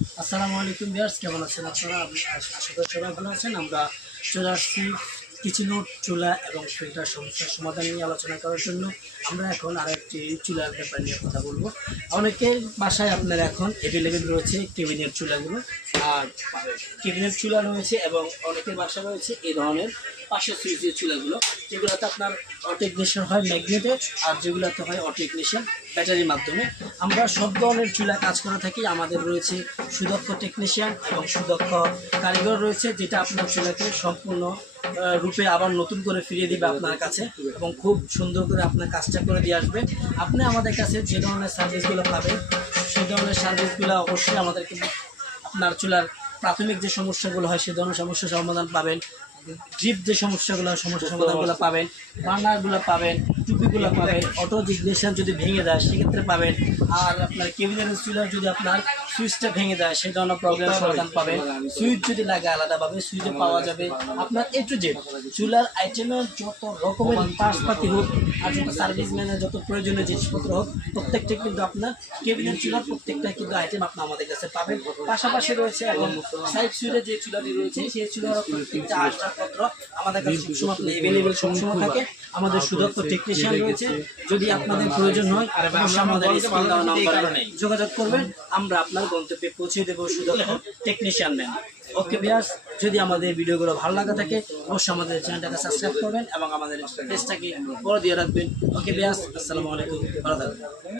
আসসালামু আলাইকুম ভিউয়ার্স, কেমন আছেন আপনারা? আশা করি সবাই ভালো আছেন। আমরা চলে আসছি কিচেন চুলা এবং ফিল্টার সমস্যার সমাধান নিয়ে আলোচনা করার জন্য। আমরা এখন আরেকটি চুলার ব্যাপার নিয়ে কথা বলবো। অনেকের বাসায় আপনার এখন অ্যাভেলেবেল রয়েছে কেবিনেট চুলাগুলো, আর কেবিনেট চুলা রয়েছে এবং অনেকের বাসায় রয়েছে এই ধরনের পাশে সুইচের চুলাগুলো, যেগুলোতে আপনার অটো ইগনিশন হয় ম্যাগনেটে, আর যেগুলোতে হয় অটো ইগনিশন ব্যাটারির মাধ্যমে। আমরা সব ধরনের চুলা কাজ করে থাকি। আমাদের রয়েছে সুদক্ষ টেকনিশিয়ান এবং সুদক্ষ কারিগর রয়েছে, যেটা আপনার চুলাকে সম্পূর্ণ রূপে আবার নতুন করে ফিরিয়ে দিবে আপনার কাছে এবং খুব সুন্দর করে আপনার কাজটা করে দিয়ে আসবে। আপনি আমাদের কাছে যে ধরনের সার্ভিসগুলো পাবেন সেই ধরনের সার্ভিসগুলো অবশ্যই আমাদের কিন্তু আপনার চুলার প্রাথমিক যে সমস্যাগুলো হয় সে ধরনের সমস্যার সমাধান পাবেন। ড্রিপ যে সমস্যাগুলো সমস্যার সমাধানগুলো পাবেন, বার্নারগুলো পাবেন, টুপিগুলো পাবেন, অটো ইগনিশন যদি ভেঙে যায় সেক্ষেত্রে পাবেন। আর আপনার কেবিনেট চুলার যদি আপনার সুইচটা ভেঙে যায় সেই ধরনের প্রবলেম সমাধান পাবেন। সুইচ যদি লাগে আলাদাভাবে সুইচে পাওয়া যাবে। আপনার এ টু জেড চুলার আইটেমের যত রকমের পার্টসপাতি হোক আর যত সার্ভিসম্যানের যত প্রয়োজনীয় জিনিসপত্র হোক, প্রত্যেকটা কিন্তু আপনার কেবিনেট চুলার প্রত্যেকটা কিন্তু আইটেম আপনি আমাদের কাছে পাবেন। পাশাপাশি রয়েছে এবং সাইড সুইচের যে চুলাটি রয়েছে সেই চুলার প্রত্যেকটা আসবাবপত্র আমাদের কাছে সবসময় অ্যাভেলেবেল সবসময় থাকে। আমাদের সুদক্ষ টেকনিশিয়ান রয়েছে। যদি আপনাদের প্রয়োজন হয় অবশ্যই আমাদের স্ক্রিনে দেওয়া নাম্বারে যোগাযোগ করবেন, আমরা আপনার গন্তব্যে পৌঁছে দেবো সুদক্ষ টেকনিশিয়ান ম্যান। ওকে ভিউয়ার্স, যদি আমাদের ভিডিওগুলো ভালো লাগা থাকে অবশ্যই আমাদের চ্যানেলটাকে সাবস্ক্রাইব করবেন এবং আমাদের পেজটাকে বড় দিয়ে রাখবেন। ওকে ভিউয়ার্স, আসসালামু আলাইকুম, ভালো থাকবেন।